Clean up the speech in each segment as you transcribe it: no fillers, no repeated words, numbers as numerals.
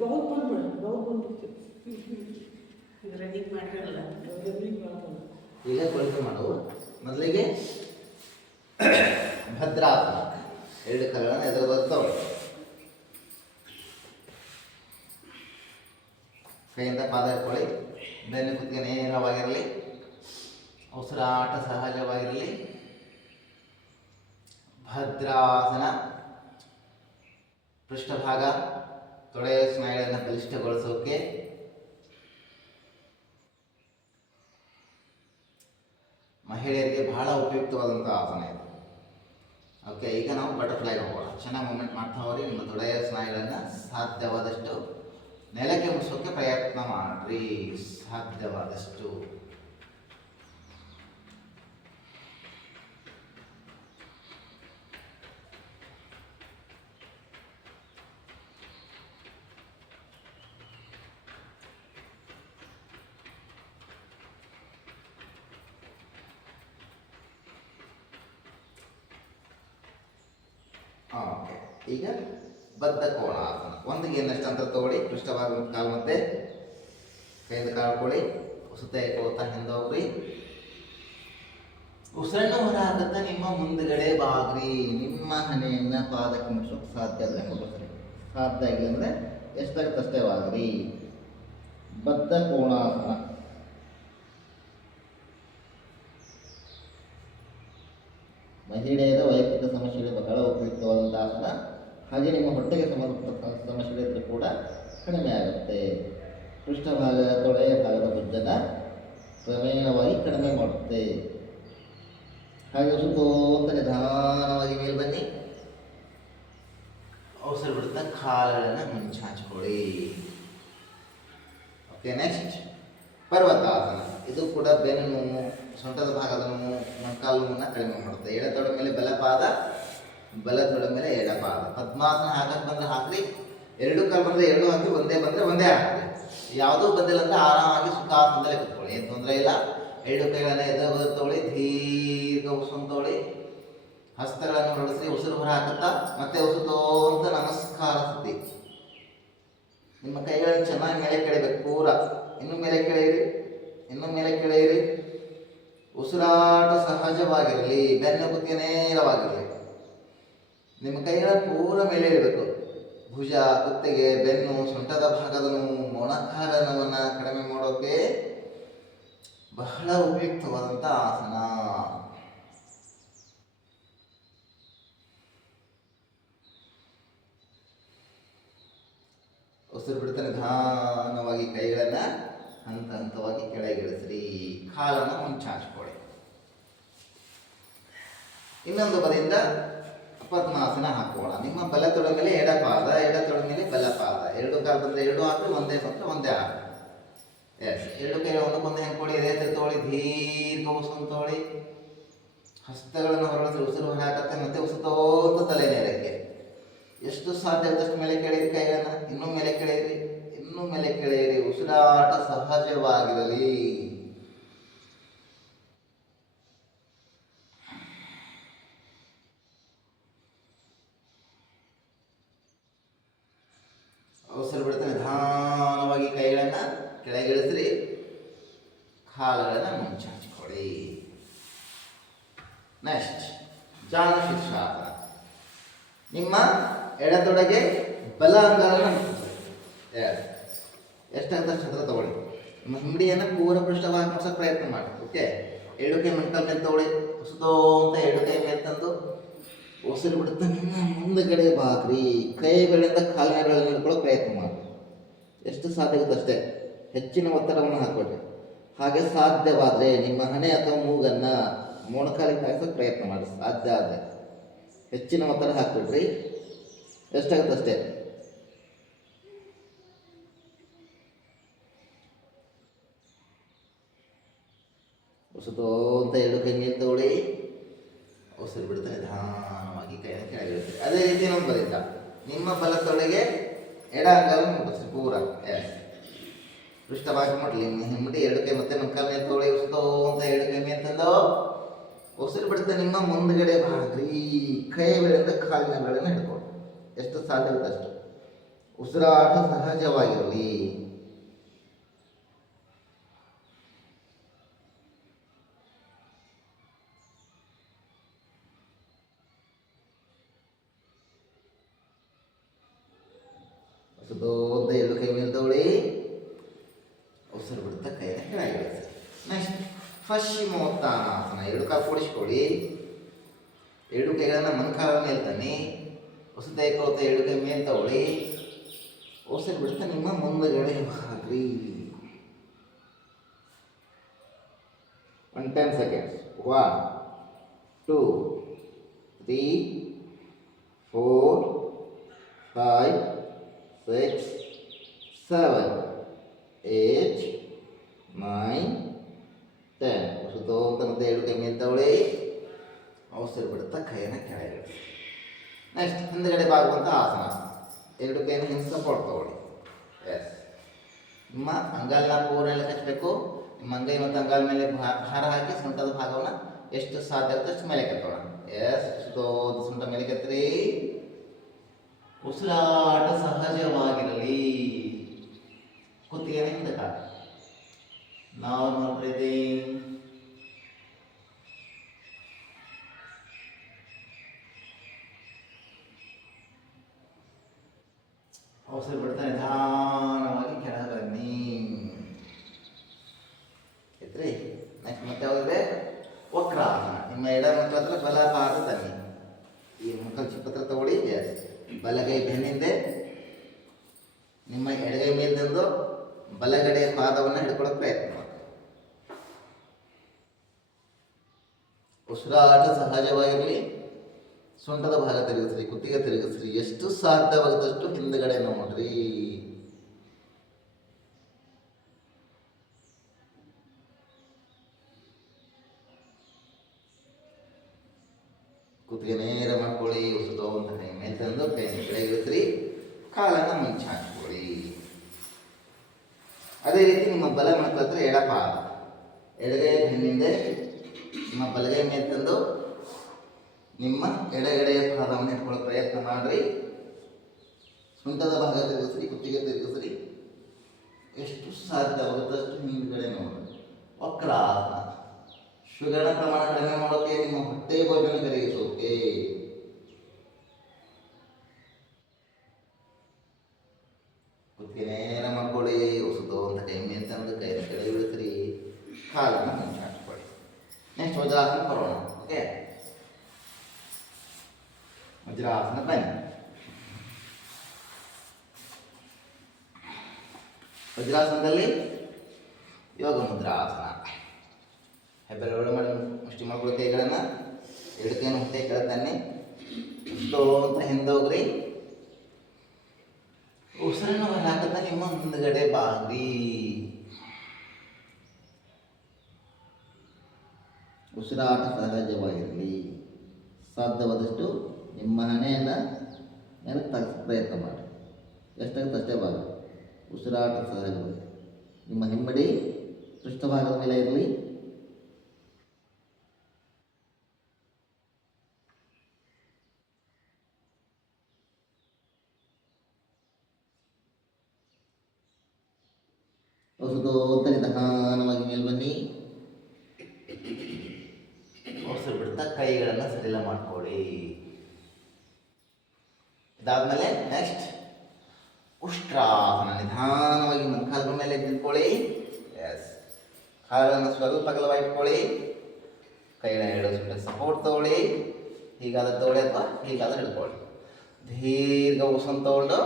Round ಬಂದ್ಬಿಡ round ಬಂದ್ಬಿಡ್ತೀವಿ running ಮಾಡಿರಲ್ಲ. ಈಗ ಕುಳಿತು ಮಾಡುವ ಮೊದಲಿಗೆ ಭದ್ರಾಸನ. ಎರಡು ಕಾಲುಗಳನ್ನು ಎದುರು ಬರ್ತಾವೆ. ಕೈಯಿಂದ ಪಾದ ಇಟ್ಕೊಳ್ಳಿ. ಬೆನ್ನು ಕುತ್ತಿಗೆ ನೇರವಾಗಿರಲಿ. ಉಸಿರಾಟ ಸಹಜವಾಗಿರಲಿ. ಭದ್ರಾಸನ. ಪೃಷ್ಠಭಾಗ ತೊಡೆಯ ಸ್ನಾಯುಗಳನ್ನು ಬಲಿಷ್ಠಗೊಳಿಸೋಕೆ ಮಹಿಳೆಯರಿಗೆ ಬಹಳ ಉಪಯುಕ್ತವಾದಂಥ ಆಸನ ಇದು. ಓಕೆ, ಈಗ ನಾವು ಬಟರ್ಫ್ಲೈ ಹೋಗೋಣ. ಚೆನ್ನಾಗಿ ಮೂಮೆಂಟ್ ಮಾಡ್ತಾ ಹೋಗಿ. ನಿಮ್ಮ ತೊಡೆಯ ಸ್ನಾಯುಗಳನ್ನು ಸಾಧ್ಯವಾದಷ್ಟು ನೆಲಕ್ಕೆ ಮುಗಿಸೋಕೆ ಪ್ರಯತ್ನ ಮಾಡ್ರಿ. ಸಾಧ್ಯವಾದಷ್ಟು ಓಕೆ. ಈಗ ಬದ್ಧ ಕೋಣಾಸನ. ಒಂದಿಗೆ ಇನ್ನಷ್ಟು ಅಂತರ ತಗೊಳ್ಳಿ. ಪೃಷ್ಠಭಾಗ ಕಾಲು ಮತ್ತೆ ಕೈಯಿಂದ ಕಾಳ್ಕೊಳ್ಳಿ. ಸುತ್ತ ಇಟ್ಕೊಳ್ತಾ ಹಿಂದೆ ಹೋಗ್ರಿ. ಉಸಿರನ್ನು ಹೊರ ಹಾಕುತ್ತಾ ನಿಮ್ಮ ಮುಂದುಗಡೆ ಬಾಗ್ರಿ. ನಿಮ್ಮ ಹಣೆಯನ್ನು ಪಾದಕ್ಕೆ ಮುಟ್ಸೋಕೆ ಸಾಧ್ಯ ಆದರೆ ಮುಟ್ಟಿಸ್ರಿ. ಸಾಧ್ಯ ಆಗಿಲ್ಲ ಅಂದರೆ ಎಷ್ಟಾಗುತ್ತೆ ಅಷ್ಟೇ ಬಾಗ್ರಿ. ಬದ್ಧ ಕೋಣಾಸನ. ಮಹಿಳೆಯರ ವೈಯಕ್ತಿಕ ಸಮಸ್ಯೆಗಳು ಬಹಳ ಉಪಯುಕ್ತವಾದಂಥ ಆಸನ. ಹಾಗೆ ನಿಮ್ಮ ಹೊಟ್ಟೆಗೆ ಸಂಬಂಧಪಟ್ಟ ಸಮಸ್ಯೆಗಳಿದ್ರೂ ಕೂಡ ಕಡಿಮೆ ಆಗುತ್ತೆ. ಪೃಷ್ಠಭಾಗ ತೊಡೆಯ ಭಾಗದ ಬೊಜ್ಜನ್ನು ಕ್ರಮೇಣವಾಗಿ ಕಡಿಮೆ ಮಾಡುತ್ತೆ. ಹಾಗೆ ಸುತ್ತೋತ ನಿಧಾನವಾಗಿ ಮೇಲೆ ಬನ್ನಿ. ಅವಸರ ಬಿಡುತ್ತಾ ಕಾಲುಗಳನ್ನು ಮುಂಚಾಚ್ಕೊಳ್ಳಿ. Okay, next ಪರ್ವತಾಸನ. ಇದು ಕೂಡ ಬೆನ್ನು ನೋವು, ಸೊಂಟದ ಭಾಗದ ನೋವು, ಮೊಣಕಾಲು ನೋವನ್ನು ಕಡಿಮೆ ಮಾಡುತ್ತೆ. ಎಡ ತೊಡೆ ಮೇಲೆ ಬಲಪಾದ, ಬಲ ತೊಡೆ ಮೇಲೆ ಎಡಪಾದ. ಪದ್ಮಾಸನ ಹಾಕಕ್ಕೆ ಬಂದರೆ ಹಾಕ್ರಿ. ಎರಡು ಕಾಲು ಬಂದರೆ ಎರಡು ಹಾಕಿ, ಒಂದೇ ಬಂದರೆ ಒಂದೇ ಹಾಕ್ರಿ. ಯಾವುದೂ ಬಂದಿಲ್ಲ ಅಂದರೆ ಆರಾಮಾಗಿ ಸುಖಾಸನದಲ್ಲೇ ಕೂತ್ಕೊಳ್ಳಿ, ಏನು ತೊಂದರೆ ಇಲ್ಲ. ಎರಡು ಕೈಗಳನ್ನು ಎದುರು ತಗೊಳ್ಳಿ. ದೀರ್ಘ ಉಸಿರನ್ನು ತಗೊಳ್ಳಿ. ಹಸ್ತಗಳನ್ನು ಹೊರಡಿಸಿ. ಉಸಿರು ಹೊರ ಹಾಕುತ್ತಾ ಮತ್ತೆ ಉಸಿರುತ್ತೋಂತ ನಮಸ್ಕಾರ ಸ್ಥಿತಿ. ನಿಮ್ಮ ಕೈಗಳನ್ನು ಚೆನ್ನಾಗಿ ಮೇಲೆ ಕೆಳಬೇಕು. ಪೂರ ಇನ್ನೂ ಮೇಲೆ ಕೆಳೆಯಿರಿ. ಇನ್ನೂ ಮೇಲೆ ಕೆಳೆಯಿರಿ. ಉಸಿರಾಟ ಸಹಜವಾಗಿರಲಿ. ಬೆನ್ನು ಕುತ್ತಿಗೆ ನೇರವಾಗಿರಲಿ. ನಿಮ್ಮ ಕೈಗಳ ಪೂರ ಮೇಲೆ ಇರಬೇಕು. ಭುಜ, ಕುತ್ತಿಗೆ, ಬೆನ್ನು, ಸೊಂಟದ ಭಾಗದ ನೋವು, ಮೊಣಕಾಲ ನೋವನ್ನು ಕಡಿಮೆ ಮಾಡೋಕೆ ಬಹಳ ಉಪಯುಕ್ತವಾದಂಥ ಆಸನ. ಉಸಿರು ಬಿಡ್ತಾ ನಿಧಾನವಾಗಿ ಕೈಗಳನ್ನು ಹಂತ ಹಂತವಾಗಿ ಕೆಳಗಿಳಿಸ್ರಿ. ಕಾಲನ್ನು ಮುಂಚಾಚ್ಕೊಳ್ಳಿ. ಇನ್ನೊಂದು ಬದಿಯಿಂದ ಪದ್ಮಾಸನ ಹಾಕೋಣ. ನಿಮ್ಮ ಬಲ ತೊಡೆ ಮೇಲೆ ಎಡಪಾದ, ಎಡ ತೊಡೆ ಮೇಲೆ ಬಲಪಾದ. ಎರಡು ಕಾಲು ಬಂದರೆ ಎರಡು ಹಾಕಿ, ಒಂದೇ ಬಂದರೆ ಒಂದೇ ಹಾಕಿ. ಎಸ್, ಎರಡು ಕೈ ಒಂದಕ್ಕೊಂದು ಹೆಂಗೆ ಇದೇ ಥರ ತಗೊಳ್ಳಿ. ದೀರ್ಘ ಉಸಿರು ತಗೊಳ್ಳಿ. ಹಸ್ತಗಳನ್ನು ಹೊರಡಿಸಿ. ಉಸಿರು ಹೊರ ಹಾಕತ್ತೆ. ಮತ್ತೆ ಉಸಿತೋತ ತಲೆ ನೇರಕ್ಕೆ. ಎಷ್ಟು ಸಾಧ್ಯ ಆದಷ್ಟು ಮೇಲೆ ಕೆಳೆಯಿರಿ. ಕೈಗಳನ್ನು ಇನ್ನೂ ಮೇಲೆ ಕೆಳೆಯಿರಿ. ಇನ್ನೂ ಮೇಲೆ ಕೆಳೆಯಿರಿ. ಉಸಿರಾಟ ಸಹಜವಾಗಿರಲಿ. ಉಸಿರು ಬಿಡ್ತಾ ನಿಧಾನವಾಗಿ ಕೈಗಳನ್ನು ಕೆಳಗಿಳಿಸ್ರಿ. ಕಾಲುಗಳನ್ನು ಮುಂಚಾಚಿಕೊಡಿ. ನೆಕ್ಸ್ಟ್ ಜಾಣ ಶೀರ್ಷಾಸನ. ನಿಮ್ಮ ಎಡತೊಡೆಗೆ ಬಲ ಅಂಗಾರವನ್ನು ಎಷ್ಟಾಗುತ್ತೆ ಅಷ್ಟು ಹತ್ರ ತಗೊಳ್ಳಿ. ನಿಮ್ಮ ಹಿಂಬಡಿಯನ್ನು ಪೂರ ಪೃಷ್ಠವಾಗಿ ಮಾಡ್ಸೋಕೆ ಪ್ರಯತ್ನ ಮಾಡಿ. ಓಕೆ, ಎರಡು ಕೈ ಮಂಟಲ್ ಮೇಲೆ ತಗೊಳ್ಳಿ. ಸುತ್ತೋ ಅಂತ ಎರಡು ಕೈ ಮೇಲೆ ತಂದು ಉಸಿರು ಬಿಡುತ್ತಾ ನಿಮ್ಮ ಮುಂದುಗಡೆ ಬಾಗ್ರಿ. ಕೈಗಳಿಂದ ಕಾಲಿನಗಳನ್ನು ಹಿಡ್ಕೊಳ್ಳೋ ಪ್ರಯತ್ನ ಮಾಡಿ. ಎಷ್ಟು ಸಾಧ್ಯ ಆಗುತ್ತೆ ಅಷ್ಟೇ. ಹೆಚ್ಚಿನ ಒತ್ತಡವನ್ನು ಹಾಕ್ಬೇಡ್ರಿ. ಹಾಗೆ ಸಾಧ್ಯವಾದರೆ ನಿಮ್ಮ ಹಣೆ ಅಥವಾ ಮೂಗನ್ನು ಮೊಣಕಾಲಿಗೆ ತಾಗಿಸೋಕೆ ಪ್ರಯತ್ನ ಮಾಡಿ. ಸಾಧ್ಯ ಆದರೆ ಹೆಚ್ಚಿನ ಒತ್ತಡ ಹಾಕ್ಬಿಡ್ರಿ. ಎಷ್ಟಾಗುತ್ತೆ ಅಷ್ಟೇ. ಉಸಿರು ಅಂತ ಎರಡು ಕೈ ಮೇಲೆ ತಗೊಳ್ಳಿ. ಉಸಿರು ಬಿಡ್ತಾ ನಿಧಾನವಾಗಿ ಕೈಯನ್ನು ಕೆಳಗಿರುತ್ತೆ. ಅದೇ ರೀತಿ ನಮ್ಮ ಬಲಿತ ನಿಮ್ಮ ಬಲತೊಡೆಗೆ ಎಡ ಅಂಗಾಲ ಮುಟ್ಟಿಸಿ ಪೂರ. ಎಸ್, ಪೃಷ್ಠಭಾಗ ಮಾಡಲಿ. ಹಿಂಬಡಿ ಎರಡು ಕೈ ಮತ್ತೆ ನಮ್ಮ ಕಾಲ ಮೇಲೆ ತಗೊಳ್ಳಿ. ಉಸಿರು ಅಂತ ಎರಡು ಕೈ ಮೇಲೆ ತಂದು ಉಸಿರು ಬಿಡ್ತಾ ನಿಮ್ಮ ಮುಂದುಗಡೆ ಬಾಗ್ರಿ. ಕೈಗಳಿಂದ ಕಾಲಿನಗಳನ್ನು ಹಿಡ್ಕೊಂಡು ಎಷ್ಟು ಸಾಧ್ಯ ಆಗುತ್ತೆ ಅಷ್ಟು. ಉಸಿರಾಟ ಸಹಜವಾಗಿರಲಿ. ಉಸಿದೋದ್ದ ಎರಡು ಕೈ ಮೇಲೆ ತಗೊಳ್ಳಿ. ಉಸಿರು ಬಿಡ್ತಾ ಕೈನ ಕೆಳಗೆ. ನೆಕ್ಸ್ಟ್ ಪಶ್ಚಿಮೋತ್ತಾನಾಸನ. ಎರಡು ಕಾಲು ಕೂಡಿಸ್ಕೊಳ್ಳಿ. ಎರಡು ಕೈಗಳನ್ನ ಮೊಣಕಾಲ ಮೇಲೆ ತನ್ನಿ. ಉಸಿರು ತೆಗೆದುಕೊಳ್ತಾ ಎರಡು ಕೈ ಮೇಲೆ ತಗೊಳ್ಳಿ. ಉಸಿರು ಬಿಡ್ತಾ ನಿಮ್ಮ ಮುಂದಗಡೆ ಹಾಕ್ರಿ. 10 seconds. 1 2 3 4 5 6 7 8 9 10. ಉಸಿರು ಮತ್ತೆ ಎರಡು ಕೈ ಮೇಲೆ ತಗೊಳ್ಳಿ. ಉಸಿರು ಬಿಡುತ್ತಾ ಕೈಯನ್ನು ಕೆಳಗೆ. ನೆಕ್ಸ್ಟ್ ಹಿಂದಗಡೆ ಬಾಗುವಂಥ ಆಸನ. ಎರಡು ಕೈಯನ್ನು ಹಿಂದೆ ಸಪೋರ್ಟ್ ತಗೊಳ್ಳಿ. ಎಸ್. ನಿಮ್ಮ ಅಂಗಾಲಿನ ಪೂರ್ಣ ಕಚ್ಚಬೇಕು. ನಿಮ್ಮ ಅಂಗೈ ಮತ್ತು ಅಂಗಾಲ ಮೇಲೆ ಭಾರ ಹಾಕಿ ಸೊಂಟದ ಭಾಗವನ್ನು ಎಷ್ಟು ಸಾಧ್ಯ ಆಗುತ್ತೆ ಅಷ್ಟು ಮೇಲೆ ಕೆತ್ತೋಣ. ಎಸ್. ಸೊಂಟ ಮೇಲೆ ಕೆತ್ತಿರಿ. ಉಸಿರಾಟ ಸಹಜವಾಗಿರಲಿ. ಕುತ್ತಿಗೆನ ಹಿಂದೆ ಕಾಲ. Normal breathing. ಉಸಿರು ಬಿಡ್ತಾ ನಿಧಾನವಾಗಿ ಕೆಳಗೆ ಬನ್ನಿ. ಆಯ್ತ್ರಿ. ನೆಕ್ಸ್ಟ್ ಮತ್ತೆ ಯಾವುದಿದೆ? ವಕ್ರಾಸನ. ನಿಮ್ಮ ಎಡ ಮಕ್ಕಳ ಹತ್ರ ಬಲ ಪಾದ ತನ್ನಿ. ಈ ಮಕ್ಕಳ ಚಿಪ್ಪತ್ರ ತಗೊಳ್ಳಿ. ಬಲಗೈ ಬೆನ್ನಿಂದೆ ನಿಮ್ಮ ಎಡಗೈ ಮೇಲೆ ತಂದು ಬಲಗಡೆ ಪಾದವನ್ನು ಹಿಡ್ಕೊಳ್ಳೋಕೆ ಪ್ರಯತ್ನ ಮಾಡಿ. ಉಸಿರಾಟ ಸಹಜವಾಗಿರಲಿ. ಸೊಂಟದ ಭಾಗ ತಿರುಗಿಸ್ರಿ, ಕುತ್ತಿಗೆ ತಿರುಗಿಸ್ರಿ. ಎಷ್ಟು ಸಾಧ್ಯವಾಗುತ್ತಷ್ಟು ಹಿಂದ್ಗಡೆ ನೋಡ್ರಿ. ಕುತ್ತಿಗೆ ನೇರ ಮಾಡ್ಕೊಳ್ಳಿ. ಉಸಿರು ಅಂತ ಕೈ ಮೇಲೆ ತಂದು ಕೈ ಕೆಳಗಿಳಿಸ್ರಿ. ಕಾಲನ್ನು ಮುಂಚೆ ಹಾಕ್ಕೊಳ್ಳಿ. ಅದೇ ರೀತಿ ನಿಮ್ಮ ಬಲ ಮಕ್ಕಳ ಎಡಪಾದ ಎಡಗೈ ಬೆನ್ನಿಂದೆ ನಿಮ್ಮ ಬಲಗೈ ಮೇಲೆ ತಂದು ನಿಮ್ಮ ಎಡಗಡೆಯ ಪಾದವನ್ನು ಇಟ್ಕೊಳ್ಳೋ ಪ್ರಯತ್ನ ಮಾಡಿರಿ. ಸೊಂಟದ ಭಾಗ ತಿರುಗಿಸ್ರಿ, ಕುತ್ತಿಗೆ ತಿರುಗಿಸ್ರಿ. ಎಷ್ಟು ಸಾಧ್ಯವಾಗುತ್ತೆ ಅಷ್ಟು ಹಿಂದ್ಗಡೆ ನೋಡ್ರಿ. ವಕ್ರಾಸನ. ಶುಗರ್ನ ಪ್ರಮಾಣ ಕಡಿಮೆ ಮಾಡೋಕೆ, ನಿಮ್ಮ ಹೊಟ್ಟೆ ಭೋಜನ ಕರಗಿಸೋಕೆ. ಕುತ್ತಿಗೆ ನೇರ ಮಾಡ್ಕೊಳ್ಳಿ. ಉಸಿದು ಅಂತ ಕೈ ಮೇಲೆ ತಂದು ಕೈ ಕೆಳಗೆ ಇಳಿಸ್ರಿ. ಕಾಲನ್ನು ಮುಂಚೆ ಹಾಕ್ಕೊಳ್ಳಿ. ನೆಕ್ಸ್ಟ್ ವಜ್ರಾಸನ ಬರೋಣ. ಓಕೆ, ವಜ್ರಾಸನ ಬನ್ನಿ. ವಜ್ರಾಸನದಲ್ಲಿ ಯೋಗ ಮುದ್ರಾಸನ. ಹೆಬ್ಬೆರಳು ಮಾಡಿ ಮುಷ್ಟಿ ಮಾಡ್ಕೊಳ್ಳೋ ಕೈಗಳನ್ನು ಎರಡು ಕೈಯನ್ನು ಹೊಟ್ಟೆ ಕೆಳತನ್ನಿ. ಅಂತ ಹಿಂದೆ ಹೋಗ್ರಿ. ಉಸಿರನ್ನು ಹೊರಹಾಕುತ್ತಾ ನಿಮ್ಮ ಮುಂದ್ಗಡೆ ಬಾಗ್ರಿ. ಉಸಿರಾಟ ಸಹಜವಾಗಿರಲಿ. ಸಾಧ್ಯವಾದಷ್ಟು ನಿಮ್ಮ ಹಣೆಯನ್ನು ನೆಲಕ್ಕೆ ತಗ್ಸಕ್ಕೆ ಪ್ರಯತ್ನ ಮಾಡಿ. ಎಷ್ಟಾಗುತ್ತೆ ಅಷ್ಟೇ ಭಾಗ. ಉಸಿರಾಟ ಸಹಜವಾಗಿ. ನಿಮ್ಮ ಹಿಮ್ಮಡಿ ಪೃಷ್ಠಭಾಗದ ಮೇಲೆ ಇರಲಿ. ಉಸಿರು ನಿಧಾನವಾಗಿ ಮೇಲೆ ಬನ್ನಿ. ಉಸಿರು ಬಿಡ್ತಾ ಕೈಗಳನ್ನು ಸಡಿಲ ಮಾಡ್ಕೊಳ್ಳಿ. ಇದಾದ್ಮೇಲೆ ನೆಕ್ಸ್ಟ್ ಉಷ್ಟ್ರಾಸನ. ನಿಧಾನವಾಗಿ ಮೊಣಕಾಲ ಮೇಲೆ ನಿಂತ್ಕೊಳ್ಳಿ. ಎಸ್. ಕಾಲನ್ನು ಸ್ವಲ್ಪ ಅಗಲವಾಗಿ ಇಟ್ಕೊಳ್ಳಿ. ಕೈಗಳ ಎರಡು ಸಪೋರ್ಟ್ ತಗೊಳ್ಳಿ. ಹೀಗಾದ್ರೆ ತಗೊಳ್ಳಿ ಅಥವಾ ಹೀಗಾದ್ರೆ ಹಿಡ್ಕೊಳ್ಳಿ. ದೀರ್ಘ ಉಸಿರನ್ನು ತಗೊಂಡು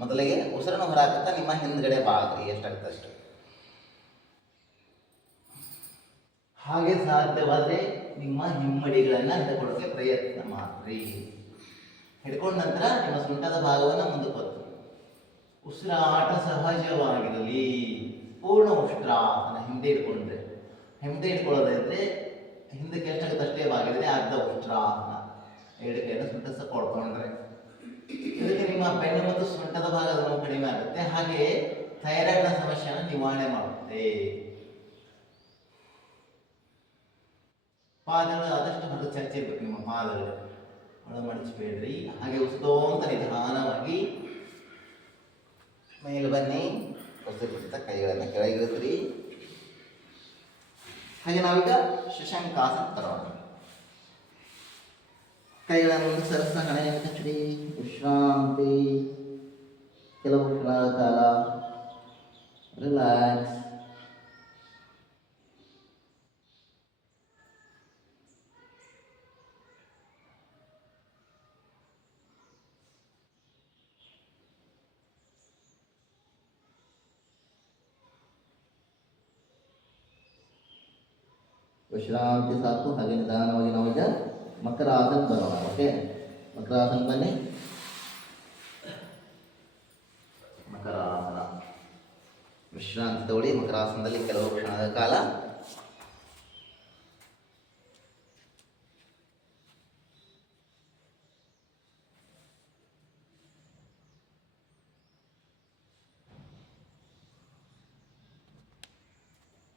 ಮೊದಲಿಗೆ ಉಸಿರನ್ನು ಹೊರಹಾಕುತ್ತಾ ನಿಮ್ಮ ಹಿಂದ್ಗಡೆ ಬಾಗ್ರಿ. ಎಷ್ಟಾಗುತ್ತೆ ಅಷ್ಟು. ಹಾಗೆ ಸಾಧ್ಯವಾದರೆ ನಿಮ್ಮ ಹಿಮ್ಮಡಿಗಳನ್ನು ಹಿಡ್ಕೊಳ್ಳೋಕೆ ಪ್ರಯತ್ನ ಮಾಡಿರಿ. ಹಿಡ್ಕೊಂಡ ನಂತರ ನಿಮ್ಮ ಸೊಂಟದ ಭಾಗವನ್ನು ಮುಂದಕ್ಕೆ ಬರ್ತದೆ. ಉಸಿರಾಟ ಸಹಜವಾಗಿರಲಿ. ಪೂರ್ಣ ಉಷ್ಟ್ರಾಸನ. ಹಿಂದೆ ಹಿಡ್ಕೊಂಡ್ರೆ, ಹಿಂದೆ ಹಿಡ್ಕೊಳ್ಳೋದಿದ್ರೆ ಹಿಂದಕ್ಕೆ ಎಷ್ಟಾಗುತ್ತೆ ಅಷ್ಟೇ ಬಾಗಿದ್ರೆ ಅರ್ಧ ಉಷ್ಟ್ರಾಸನ. ಎರಡು ಕೈಯನ್ನು ಸೊಂಟ ಕೊಡ್ಕೊಂಡ್ರೆ ಇದಕ್ಕೆ ನಿಮ್ಮ ಬೆನ್ನು ಮತ್ತು ಸೊಂಟದ ಭಾಗದ ನೋವು ಕಡಿಮೆ ಆಗುತ್ತೆ. ಹಾಗೆ ಥೈರಾಯ್ಡ್ನ ಸಮಸ್ಯೆಯನ್ನು ನಿವಾರಣೆ ಮಾಡುತ್ತೆ. ಪಾದಗಳು ಆದಷ್ಟು ಹೊರ ಚರ್ಚಿರ್ಬೇಕು. ನಿಮ್ಮ ಪಾದಗಳು ಒಳ ಮಡಚಬೇಡ್ರಿ. ಹಾಗೆ ಉಸಿದೋಂತ ನಿಧಾನವಾಗಿ ಮೇಲೆ ಬನ್ನಿ. ಬಿಡ್ತಾ ಕೈಗಳನ್ನು ಕೆಳಗಿಳಿಸ್ರಿ. ಹಾಗೆ ನಾವೀಗ ಶಶಾಂಕಾಸನ ತರೋಣ. ಕೈಗಳನ್ನು ಮುಂದೆ ಸರಸ, ಹಣೆಯನ್ನು ಕಚ್ಚಡಿ, ವಿಶ್ರಾಂತಿ. ಕೆಲವು ಕ್ಷಣಗಳ ಕಾಲ ರಿಲ್ಯಾಕ್ಸ್. ವಿಶ್ರಾಂತಿ ಸಾಕು. ಹಾಗೆ ನಿಧಾನವಾಗಿ ನಾವೀಗ ಮಕರಾಸನ ಬರೋಣ. ಓಕೆ, ಮಕರಾಸನ ಬನ್ನಿ. ಮಕರಾಸನ ವಿಶ್ರಾಂತಿ ತಗೊಳ್ಳಿ. ಮಕರಾಸನದಲ್ಲಿ ಕೆಲವು ಕ್ಷಣಗಳ ಕಾಲ